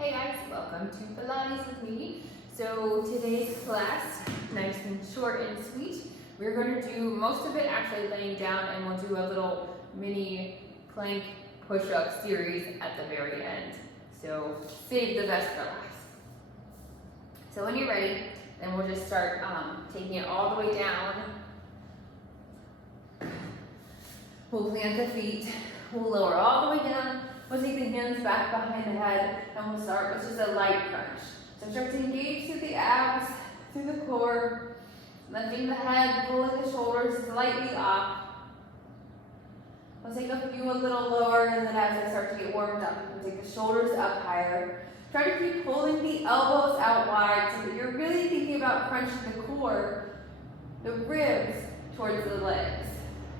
Hey guys, welcome to Pilates with me. So today's class, nice and short and sweet. We're going to do most of it actually laying down, and we'll do a little mini plank push-up series at the very end. So save the best for last. So when you're ready, then we'll just start taking it all the way down. We'll plant the feet, we'll lower all the way down. We'll take the hands back behind the head, and we'll start with just a light crunch. So start to engage through the abs, through the core, lifting the head, pulling the shoulders slightly up. We'll take a few a little lower, and then as I start to get warmed up, we'll take the shoulders up higher. Try to keep pulling the elbows out wide so that you're really thinking about crunching the core, the ribs towards the legs.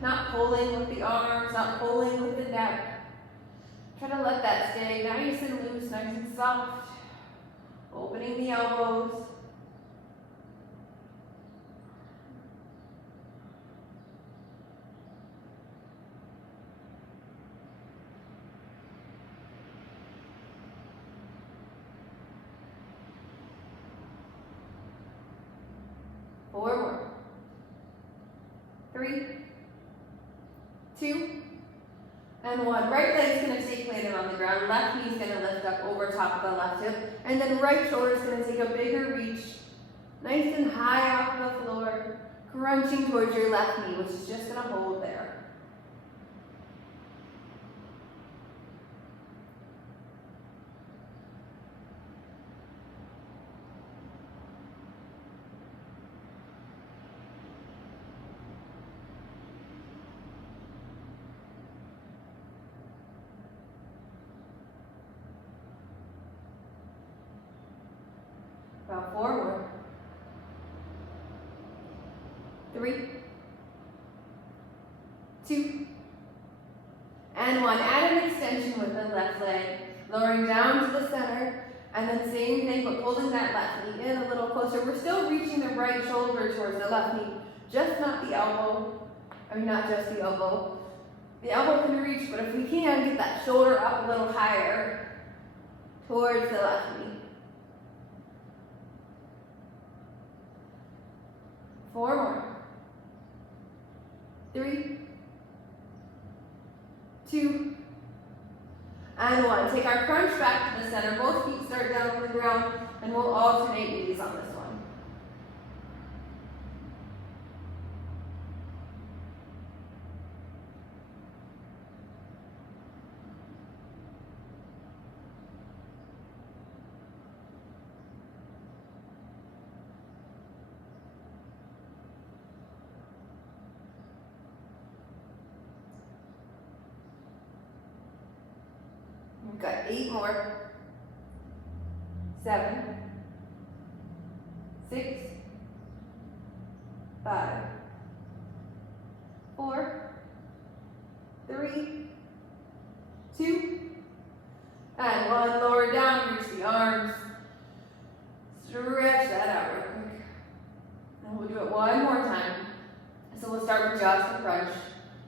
Not pulling with the arms, not pulling with the neck. Try to let that stay nice and loose, nice and soft. Opening the elbows. Forward. 3, 2, and 1. Right leg's going to stay planted on the ground. Left knee's going to lift up over top of the left hip. And then right shoulder's going to take a bigger reach. Nice and high off the floor. Crunching towards your left knee, which is just going to hold there. About 4 more. 3, 2, and 1. Add an extension with the left leg, lowering down to the center, and then same thing, but pulling that left knee in a little closer. We're still reaching the right shoulder towards the left knee, just not the elbow. Not just the elbow. The elbow can reach, but if we can, get that shoulder up a little higher towards the left knee. 4 more. 3, 2, and 1. Take our crunch back to the center. Both feet start down on the ground, and we'll alternate knees on this one. We've got 8 more. 7, 6, 5, 4, 3, 2, and 1. Lower down, reach the arms. Stretch that out real quick. And we'll do it one more time. So we'll start with just a crunch.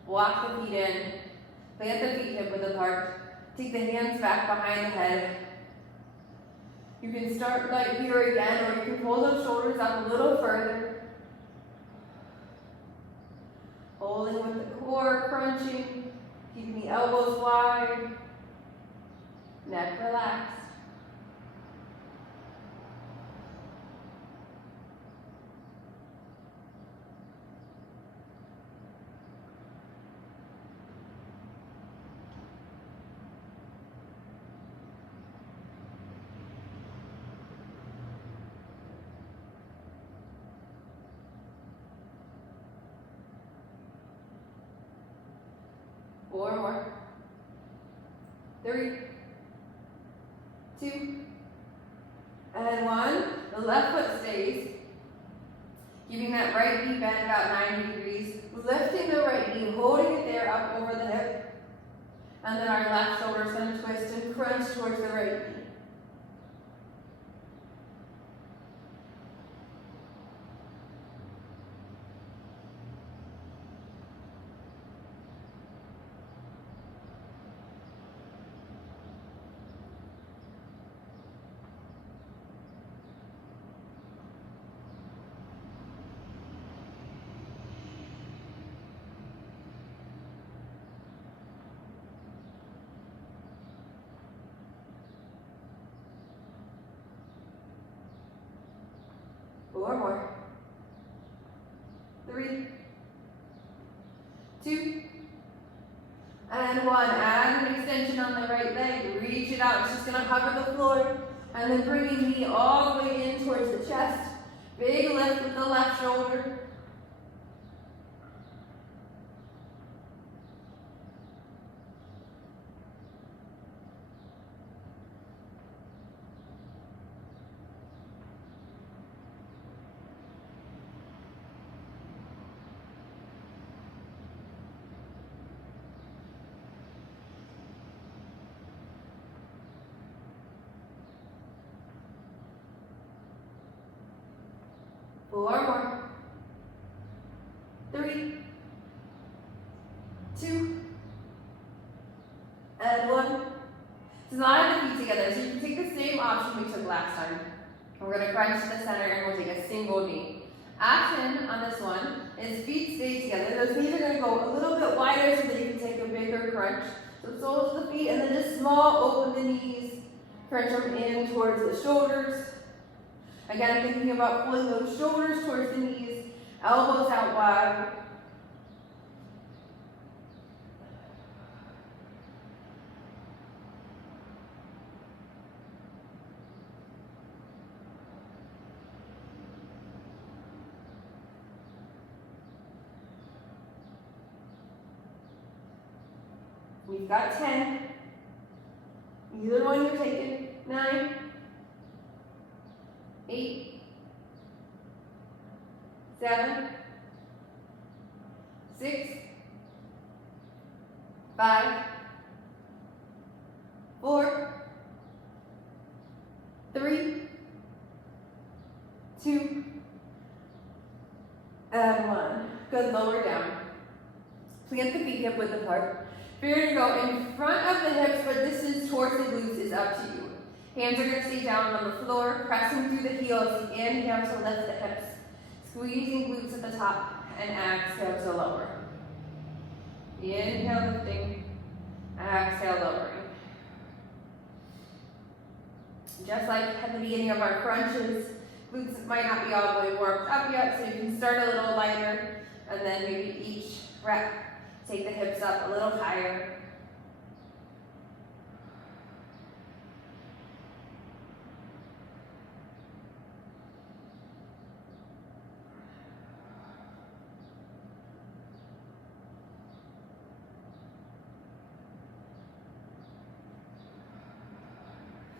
Walk the feet in. Plant the feet hip width apart. Take the hands back behind the head. You can start light here again, or you can pull those shoulders up a little further. Holding with the core, crunching, keeping the elbows wide, neck relaxed. Four more. 3, 2, and 1. The left foot stays. Keeping that right knee bent about 90 degrees. Lifting the right knee, holding it there up over the hip. And then our left shoulder is going to twist and crunch towards the right knee. 4 more. 3, 2, and 1. Add an extension on the right leg. Reach it out. It's just going to hover the floor. And then bringing the knee all the way in towards the chest. Big lift with the left shoulder. Four more. 3, 2, and 1. So line the feet together. So you can take the same option we took last time. We're going to crunch to the center and we'll take a single knee. Action on this one is feet stay together. Those knees are going to go a little bit wider so that you can take a bigger crunch. So soles to the feet and then just small open the knees. Crunch them in towards the shoulders. Again, thinking about pulling those shoulders towards the knees, elbows out wide. We've got 10. Either one you're taking. 9, 8, 7, 6, 5, 4, 3, 2, and 1. Good, lower down. Plant the feet hip width apart. You're going to go in front of the hips, but this is towards the glutes, is up to you. Hands are going to stay down on the floor, pressing through the heels. Inhale to lift the hips. Squeezing glutes at the top, and exhale to lower. Inhale, lifting. Exhale, lowering. Just like at the beginning of our crunches, glutes might not be all the way warmed up yet, so you can start a little lighter, and then maybe each rep, take the hips up a little higher.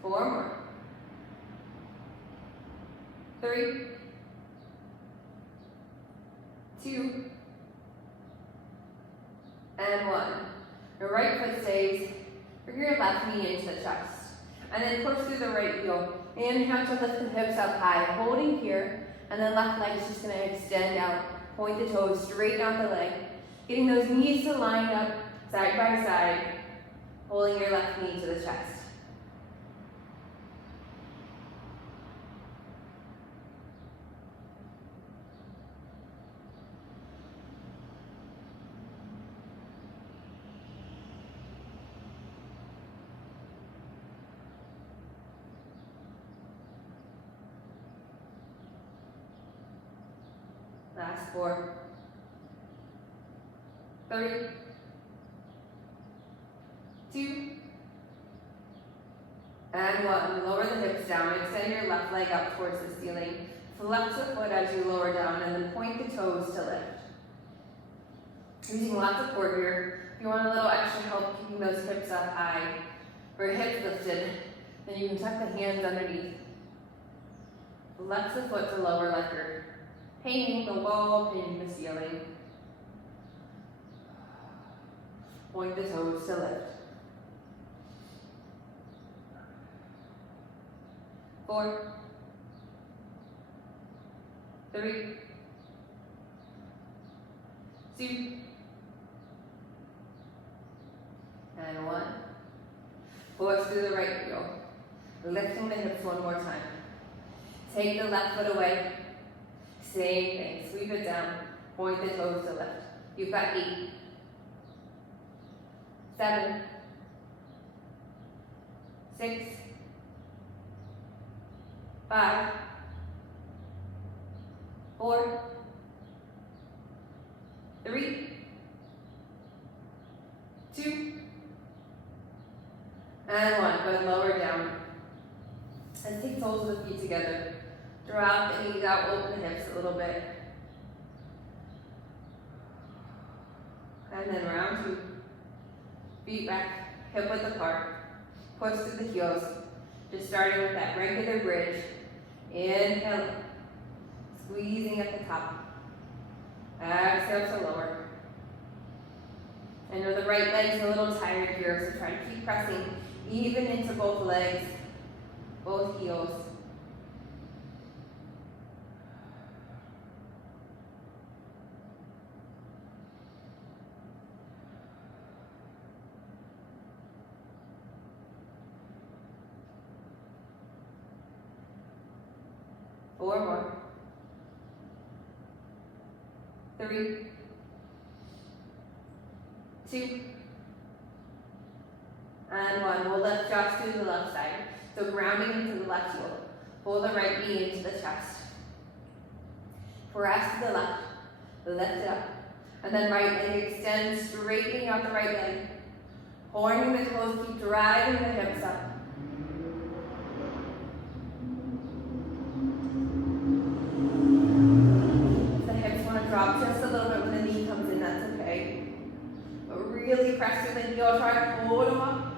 Four more. 3, 2, and 1. Your right foot stays. Bring your left knee into the chest. And then push through the right heel. Inhale to lift the hips up high, holding here. And then left leg is just going to extend out. Point the toes, straighten out the leg. Getting those knees to line up side by side. Holding your left knee to the chest. Last 4, 3, 2, and 1. Lower the hips down. Extend your left leg up towards the ceiling. Flex the foot as you lower down, and then point the toes to lift. Using lots of core here. If you want a little extra help keeping those hips up high, or hips lifted, then you can tuck the hands underneath. Flex the foot to lower like you're painting the wall, painting the ceiling. Point the toes to lift. 4, 3, 2, and 1. Push through the right heel. Lifting the hips one more time. Take the left foot away. Same thing. Sweep it down. Point the toes to lift. You've got 8, 7, 6, 5, 4, 3, 2, and 1. Go ahead, lower down. And take soles of the feet together. Drop the knees out, open the hips a little bit. And then round 2. Feet back, hip width apart. Push through the heels. Just starting with that regular bridge. Inhale. Squeezing at the top. Exhale to lower. I know the right leg's a little tired here, so try to keep pressing even into both legs, both heels. Four more. 3, 2, and 1. We'll lift just to the left side. So grounding into the left heel. Pull the right knee into the chest. Press to the left. Lift it up. And then right leg extends, straightening out the right leg. Pointing the toes, keep driving the hips up. Drop just a little bit when the knee comes in, that's okay. But really press through the heel, try to hold them up.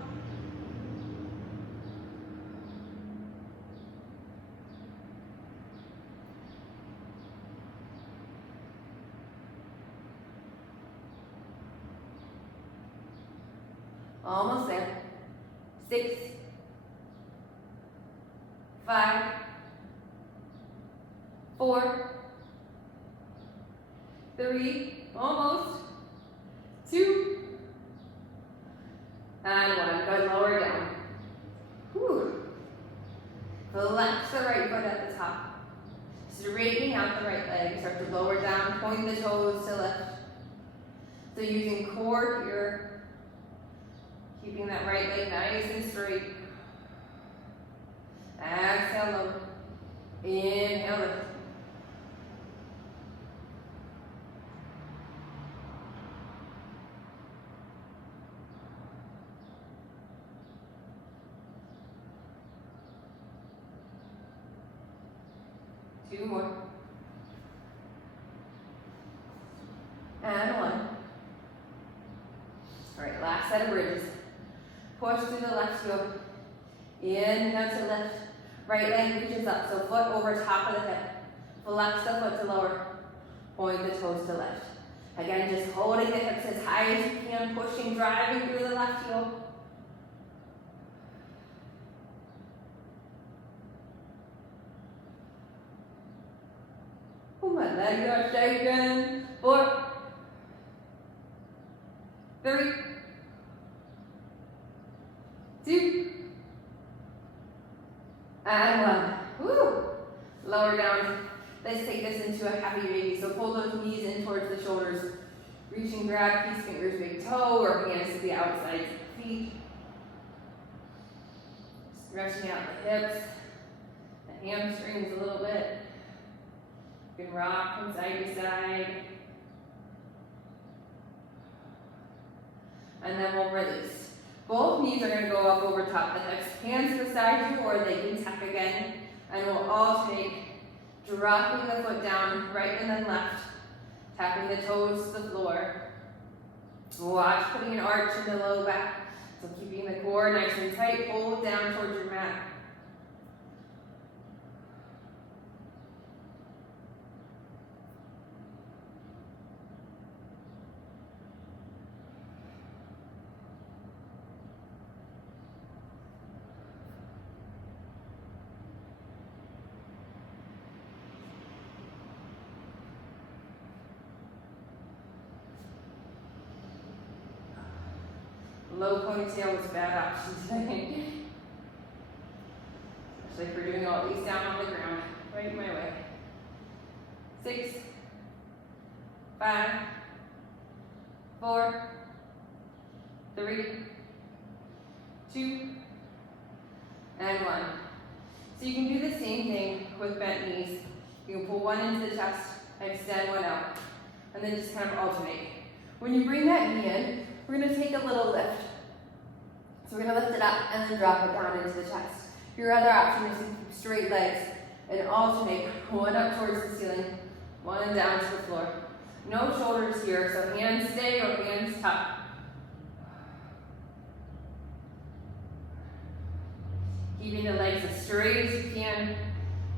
Almost there. 6, 5, 4, 3, almost, 2, and 1. Go lower down. Whew. Flex the right foot at the top. Straightening out the right leg. Start to lower down, point the toes to lift. So using core here, keeping that right leg nice and straight. Exhale, lower. Inhale, lift. Two more. And 1. All right, last set of bridges. Push through the left heel. Inhale to lift. Right leg reaches up, so foot over top of the hip. Flex the foot to lower. Point the toes to lift. Again, just holding the hips as high as you can, pushing, driving through the left heel. My legs are shaking. 4, 3, 2, and 1. Woo! Lower down. Let's take this into a happy baby. So pull those knees in towards the shoulders. Reach and grab, peace fingers, big toe, or hands to the outsides of the feet. Stretching out the hips, the hamstrings a little bit. You can rock from side to side. And then we'll release. Both knees are going to go up over top the hips. Hands beside you, or they can tuck again. And we'll alternate, dropping the foot down, right and then left. Tapping the toes to the floor. Watch putting an arch in the low back. So keeping the core nice and tight, pull down towards your mat. Low ponytail was a bad option today. Especially if we're doing all these down on the ground. Right my way. 6, 5, 4, 3, 2, and 1. So you can do the same thing with bent knees. You can pull one into the chest, extend one out, and then just kind of alternate. When you bring that knee in, we're gonna take a little lift. So we're gonna lift it up and then drop it down into the chest. Your other option is to keep straight legs and alternate, one up towards the ceiling, one down to the floor. No shoulders here, so hands stay or hands tuck. Keeping the legs as straight as you can.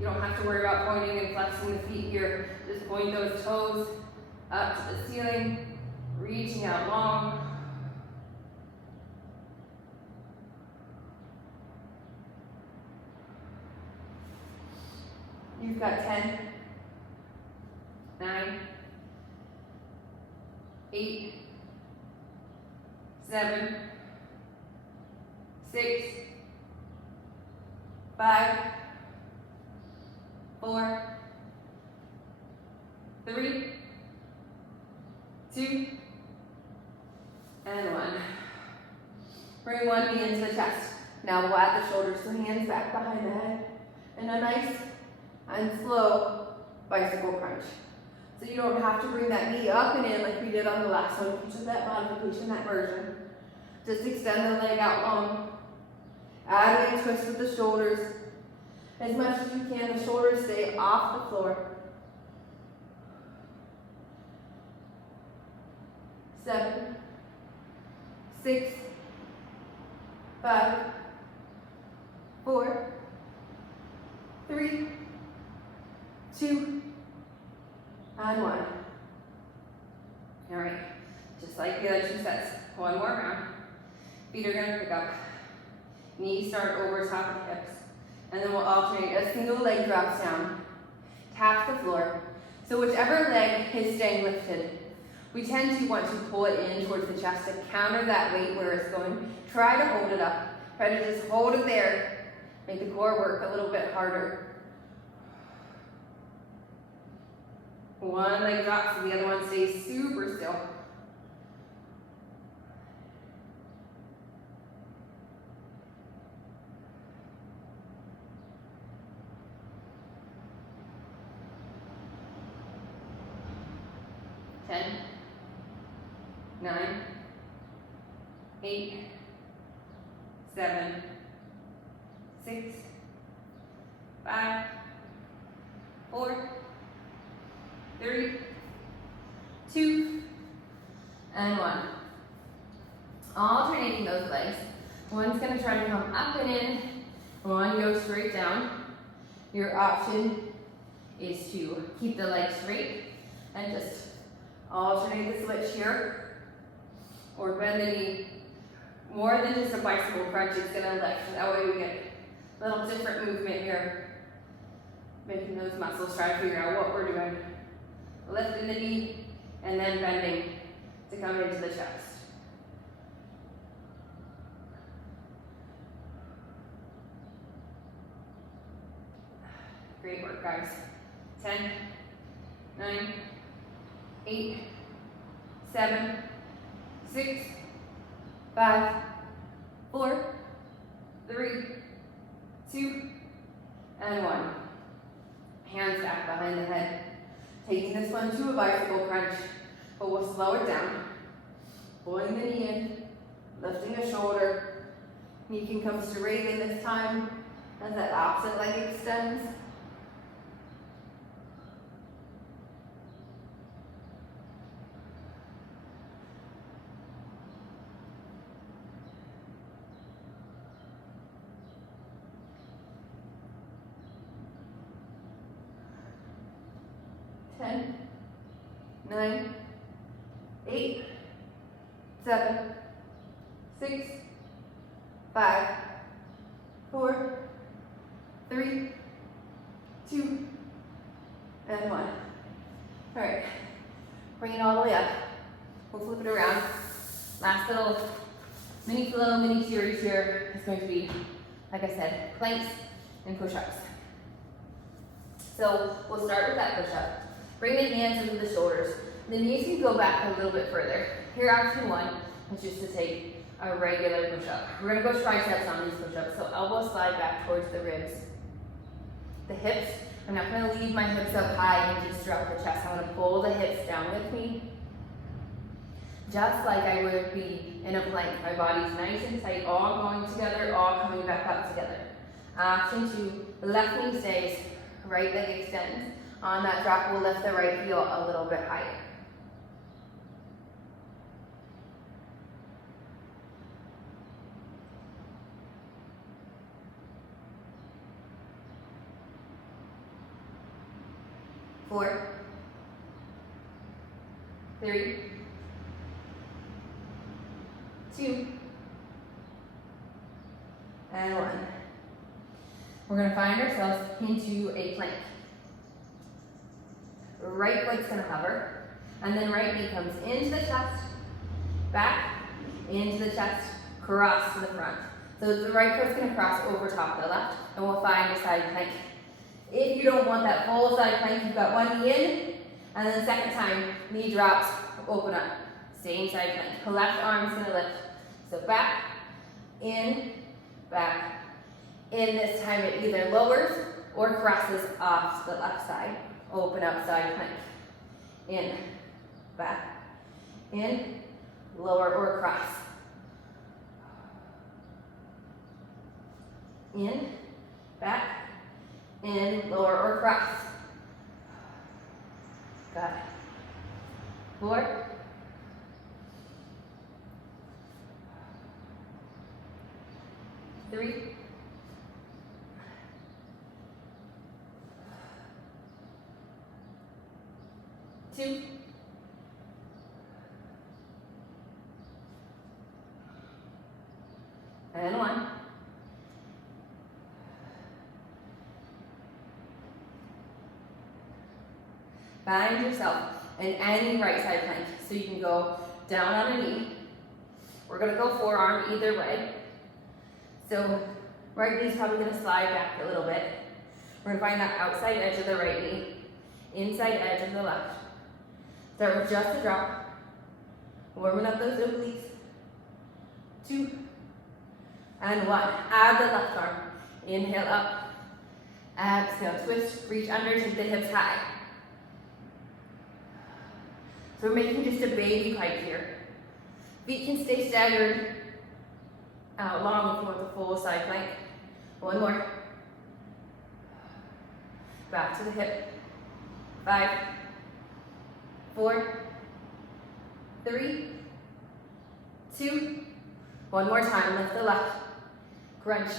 You don't have to worry about pointing and flexing the feet here. Just point those toes up to the ceiling, reaching out long. You've got 10, 9, 8, 7, 6, 5, 4, 3, 2, and 1. Bring one knee into the chest. Now we'll add the shoulders, so hands back behind the head, and a nice and slow bicycle crunch. So you don't have to bring that knee up and in like we did on the last one. If you took that modification, that version. Just extend the leg out long. Add a twist with the shoulders. As much as you can, the shoulders stay off the floor. 7, 6, 5, 4, 3, 2, and 1. All right, just like the other 2 sets. One more round. Feet are gonna pick up. Knees start over top of the hips. And then we'll alternate. A single leg drops down. Tap the floor. So whichever leg is staying lifted, we tend to want to pull it in towards the chest to counter that weight where it's going. Try to hold it up. Try to just hold it there. Make the core work a little bit harder. One leg drops and the other one stays super still. Ten, 9, 8, 7, 6, 5, 4, 3, 2, and 1. Alternating those legs. One's going to try to come up and in. One goes straight down. Your option is to keep the legs straight and just alternate the switch here. Or bend the knee. More than just a bicycle crunch, it's going to lift. That way we get a little different movement here. Making those muscles try to figure out what we're doing. Lifting the knee and then bending to come into the chest. Great work, guys. 10, 9, 8, 7, 6, 5, 4, 3, 2, and 1. Hands back behind the head. Taking this one to a bicycle crunch, but we'll slow it down. Pulling the knee in, lifting a shoulder. Knee can come straight in this time as that opposite leg extends. Ten, 9, 8, 7, 6, 5, 4, 3, 2, and 1. All right, bring it all the way up. We'll flip it around. Last little mini flow, mini series here is going to be, like I said, planks and push-ups. So we'll start with that push-up. Bring the hands into the shoulders. The knees can go back a little bit further. Here, option 1 is just to take a regular push-up. We're gonna go triceps on these push-ups, so elbows slide back towards the ribs. The hips I'm not gonna leave my hips up high and just drop the chest. I'm gonna pull the hips down with me, just like I would be in a plank. My body's nice and tight, all going together, all coming back up together. Option 2, the left knee stays, right leg extends. On that drop, we'll lift the right heel a little bit higher. Four, 3, 2, and 1. We're going to find ourselves into a plank. Right foot's going to hover, and then right knee comes into the chest, back, into the chest, cross to the front. So the right foot's going to cross over top of the left, and we'll find a side plank. If you don't want that full side plank, you've got one knee in, and then the second time, knee drops, open up. Same side plank. Left arm's going to lift. So back, in, back. In this time, it either lowers or crosses off to the left side. Open up side plank. In, back, in, lower or cross. In, back, in, lower or cross. Got it. 4, 3, 2, and 1. Find yourself in any right side plank. So you can go down on a knee. We're going to go forearm either way. So right knee's probably going to slide back a little bit. We're going to find that outside edge of the right knee, inside edge of the left. Start with just a drop. Warming up those obliques. 2, and 1. Add the left arm. Inhale up. Exhale, twist, reach under, take the hips high. So we're making just a baby plank here. Feet can stay staggered out long if you want the full side plank. 1 more. Back to the hip. 5, 4, 3, 2. 1 more time. Lift the left. Crunch.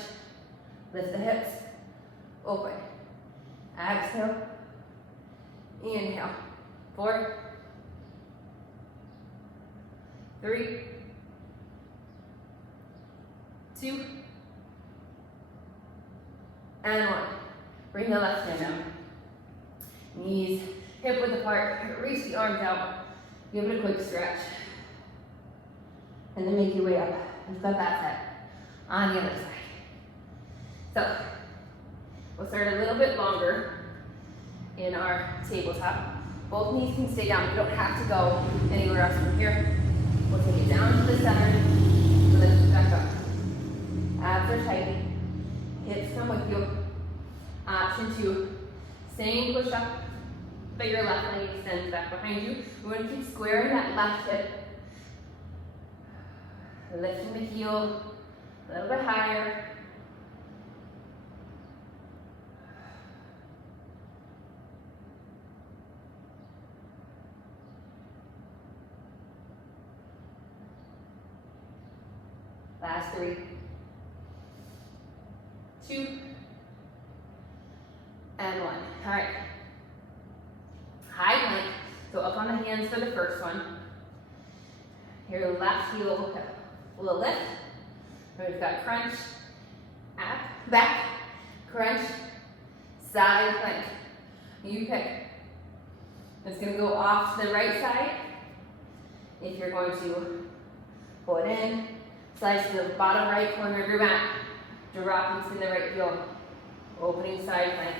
Lift the hips. Open. Exhale. Inhale. 4, 3, 2, and 1. Bring the left hand down. Knees hip width apart. Reach the arms out. Give it a quick stretch. And then make your way up. We've got that set on the other side. So, we'll start a little bit longer in our tabletop. Both knees can stay down. You don't have to go anywhere else from here. We'll take it down to the center, lift it back up. Abs are tight, hips come with you. Option 2, same push up, but your left leg extends back behind you. We're going to keep squaring that left hip. Lifting the heel a little bit higher. Last 3, 2, and 1. All right. High plank. So up on the hands for the first one. Your left heel will lift. We've got crunch, up, back, crunch, side plank. You pick. It's going to go off to the right side. If you're going to pull it in, slide to the bottom right corner of your mat. Drop into the right heel. Opening side plank.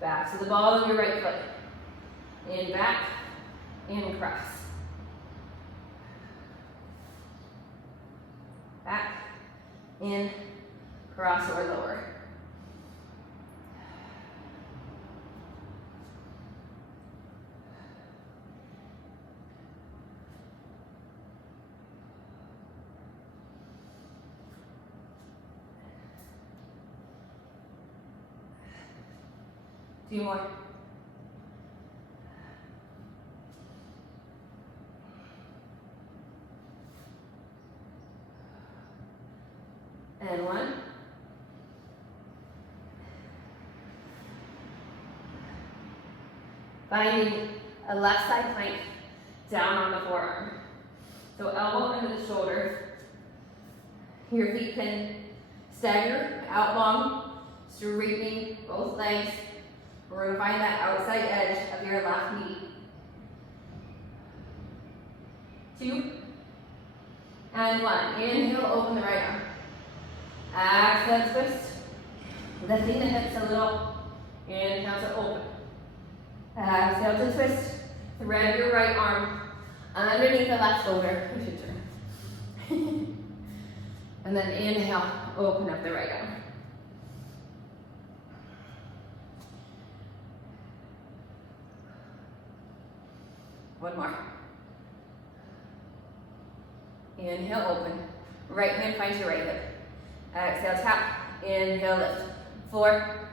Back to the ball of your right foot. In, back, in, cross. Back, in, cross or lower. 2 more. And 1. Finding a left side plank down on the forearm. So elbow into the shoulder. Your feet can stagger out long, straightening both legs. We're going to find that outside edge of your left knee. 2 and 1. Inhale, open the right arm. Exhale, twist. Lifting the hips a little. Inhale to open. Exhale to twist. Thread your right arm underneath the left shoulder. You should turn. And then inhale, open up the right arm. One more. Inhale, open. Right hand finds your right hip. Exhale, tap. Inhale, lift. 4,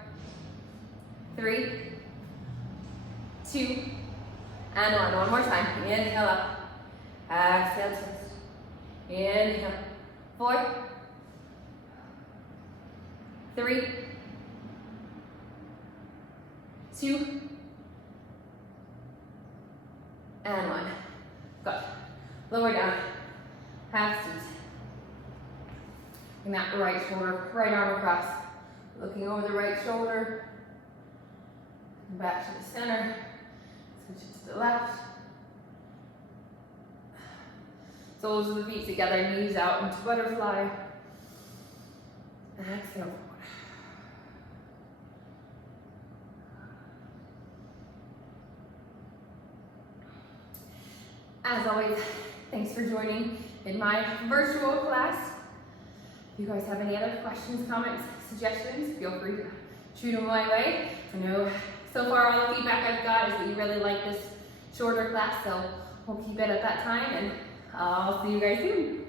3, 2, and 1. One more time. Inhale up. Exhale, twist. Inhale. 4, 3, 2, and 1. Good. Lower down. Half seat. Bring that right shoulder, right arm across. Looking over the right shoulder. Back to the center. Switch it to the left. Soles of the feet together, knees out into butterfly. Exhale forward. As always, thanks for joining in my virtual class. If you guys have any other questions, comments, suggestions, feel free to shoot them my way. I know so far all the feedback I've got is that you really like this shorter class, so we'll keep it at that time, and I'll see you guys soon.